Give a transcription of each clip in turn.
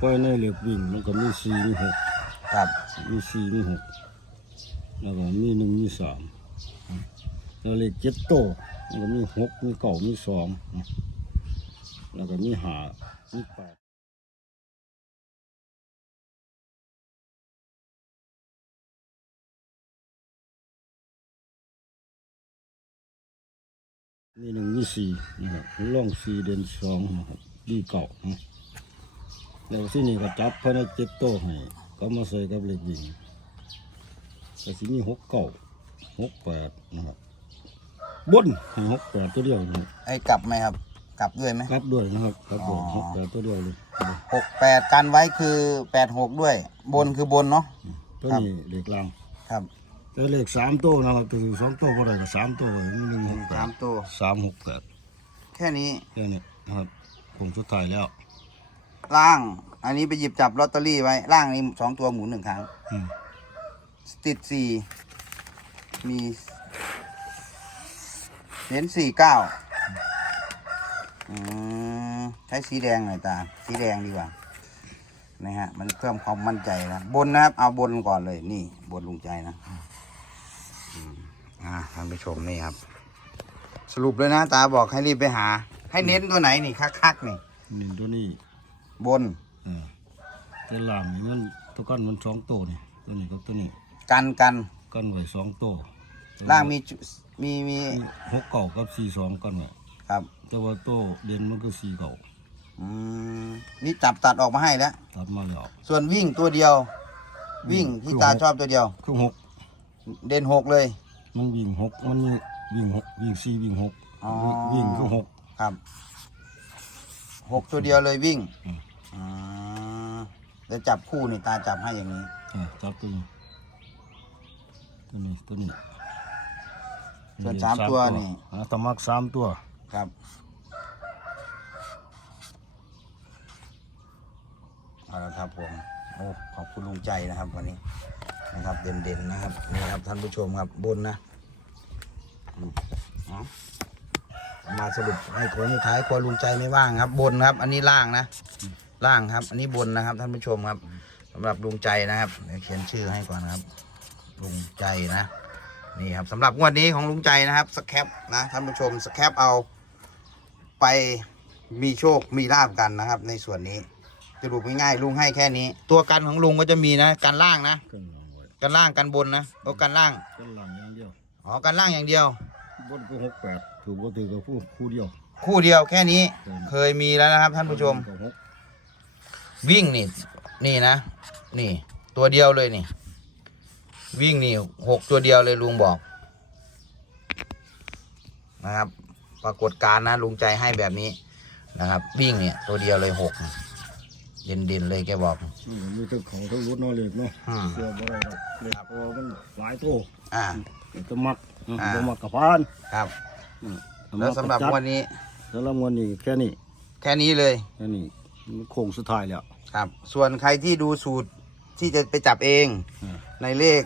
ปล่อยในเหล็กวิ่งมันก็มีสี่มีหกครับมีสี่มีหกแล้วก็มีหนึ่งมีสามแล้วเลขเจ็ดโตวมันก็มีหกมีเก้ามีสองแล้วก็มีหามีแปดมีหนึ่งมีสี่นะครับล่องสี่เด่นสองนะครับดีเก่านะ แล้วที่นี่ก็จับภายในเจ็ดโตวให้ก็มาใส่กับเหล็กวิ่งก็สิมีหกเก้าหกแปดนะครับบนให้หกแปดตัวเดียวนะครับไอ้กลับไหมครับ กลับด้วยไหม กลับด้วยนะครับกลับด้วยอ๋อหกแปดตัวเดียวเลยหกแปดกันไว้คือแปดหกด้วย บนคือบนเนาะตัวนี้เลขล่างครับแต่เลขสามตัวนะครับตัวสองตัวก็ได้ก็สามตัวไว้มีหนึ่งหกแปสาดมตัว สามหกแปดแค่นี้ แค่นี้นะครับผมสุดท้ายแล้ว ล่าง อันนี้ไปหยิบจับลอตเตอรี่ไว้ล่างนี้สองตัวหมุนหนึ่งครั้งอืม ติดสี่มีเห็นสี่เก้าอืมใช้สีแดงหน่อยตา สีแดงดีกว่านะฮะ มันเพิ่มความมั่นใจนะบนนะครับ เอาบนก่อนเลยนี่ บนลุงใจนะอืมอ่าท่านผู้ชมนี่ครับ สรุปเลยนะ ตาบอกให้รีบไปหา ให้เน้นตัวไหนนี่คักๆนี่ หนึ่งตัวนี้ บนเออแต่ล่างนี่มันตัวกันมันสองตัวนี่ตัวนี้กับตัวนี้กันกันกันไว้สองตัวล่างมีจุมีมีหกเก่ากับสี่สองกันไว้ครับแต่ว่าตัวเด่นมันก็สี่เก่าอืมนี่จับตัดออกมาให้แล้ว ตัดมาแล้ว ส่วนวิ่งตัวเดียว วิ่งที่ตาชอบตัวเดียว คือหกเด่นหกเลย มันวิ่งหกมันมีวิ่งหกวิ่งสี่วิ่งหกอ๋อ วิ่งคือหกครับ หกตัวเดียวเลยวิ่งอืม อ่าแล้วจับคู่นี่ตาจับให้อย่างนี้ อ่าจับตัวนี้ตัวนี้ตัวนี้ส่วนสามตัวนี่ อ่าตมักสามตัวครับเอาละครับผมโอ้ขอบคุณลุงใจนะครับวันนี้นะครับเด่นๆนะครับนี่ครับท่านผู้ชมครับบนนะอืมเอา มาสรุปให้คนสุดท้ายคนลุงใจไม่ว่างครับ บนครับ อันนี้ล่างนะล่างครับ อันนี้บนนะครับท่านผู้ชมครับสำหรับลุงใจนะครับเดี๋ยวเขียนชื่อให้ก่อนนะครับลุงใจนะ นี่ครับสำหรับงวดนี้ของลุงใจนะครับสแคปนะท่านผู้ชมสแคปเอาไปมีโชคมีลาบกันนะครับ ในส่วนนี้สรุปง่ายๆลุงให้แค่นี้ ตัวกันของลุงก็จะมีนะกันล่างนะกันหลังไว้กันล่างกันบนนะโอ้กันล่างกันหลังอย่างเดียวอ๋อกันล่างอย่างเดียวบนก็หกแปด ถูกก็ถือกับผู้คู่เดียว คู่เดียวแค่นี้ครับเคยมีแล้วนะครับท่านผู้ชมก็หกวิ่งนี่นี่นะ นี่ ตัวเดียวเลยนี่ วิ่งนี่หกตัวเดียวเลยลุงบอกนะครับ ปรากฏการณ์นะลุงใจให้แบบนี้นะครับ วิ่งเนี่ยตัวเดียวเลยหกเด่นเด่นๆเลยแกบอกนี่มีทั้งเขาทั้งรถเนอเล็กเนาะอืมเสื้อบ่ได้หรอกเล็กพอมันหลายตัวอ่าตมักอ่าตมักกับพานครับอืม แล้วสำหรับตมักกัวันนี้สำหรับวันนี้แค่นี้ แค่นี้เลยแค่นี้มันโค้งสุดท้ายแล้วครับ ส่วนใครที่ดูสูตรที่จะไปจับเองอ่าในเลข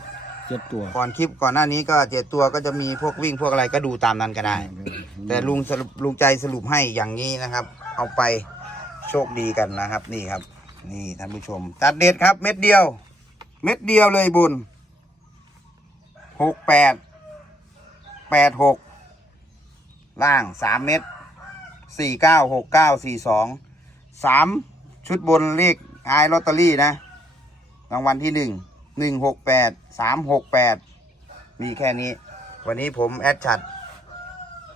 เจ็ดตัวก่อนคลิปก่อนหน้านี้ก็เจ็ดตัวก็จะมีพวกวิ่งพวกอะไรก็ดูตามนั้นก็ได้ แต่ลุงสรุปลุงใจสรุปให้อย่างนี้นะครับ เอาไปโชคดีกันนะครับ นี่ครับ นี่ท่านผู้ชม ตัดเด็ดครับ เม็ดเดียว เม็ดเดียวเลยบุญหกแปดแปดหก ล่างสามเม็ดสี่เก้าหกเก้าสี่สองสามชุดบนเลขท้ายลอตเตอรี่นะรางวัลที่หนึ่งหนึ่งหกแปดสามหกแปดมีแค่นี้ วันนี้ผมแอดชัด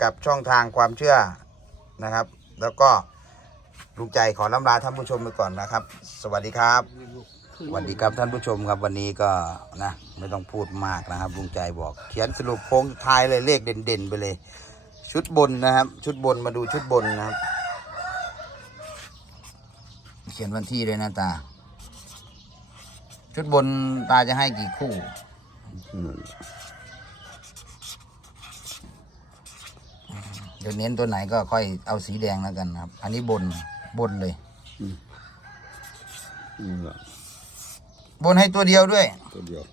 กับช่องทางความเชื่อนะครับ แล้วก็ลุงใจขอน้ำลาท่านผู้ชมไปก่อนนะครับ สวัสดีครับสวัสดีครับท่านผู้ชมครับวันนี้ก็นะ ไม่ต้องพูดมากนะครับลุงใจบอก เขียนสรุปโค้งท้ายเลยเลขเด่นๆไปเลย ชุดบนนะครับ ชุดบนมาดูชุดบนนะครับ เขียนวันที่เลยนะตา ชุดบนตาจะให้กี่คู่อืมเดี๋ยวเน้นตัวไหนก็ค่อยเอาสีแดงแล้วกันนะครับ อันนี้บนบนเลยนี่ละบนให้ตัวเดียวด้วย ตัวเดียว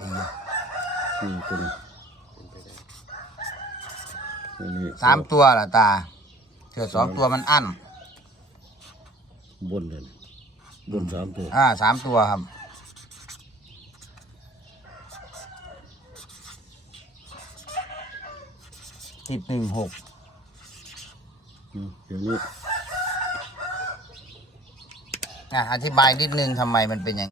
นี่ตัวนี้ตัว นี้สามตัวล่ะตาเถือสองตัวมันอั้นบนเลยบบนสามตัวอ่าสามตัวครับติดหนึ่งหกอืมเดี๋ยวนี้อะอธิบายนิดนึงทำไมมันเป็นอย่าง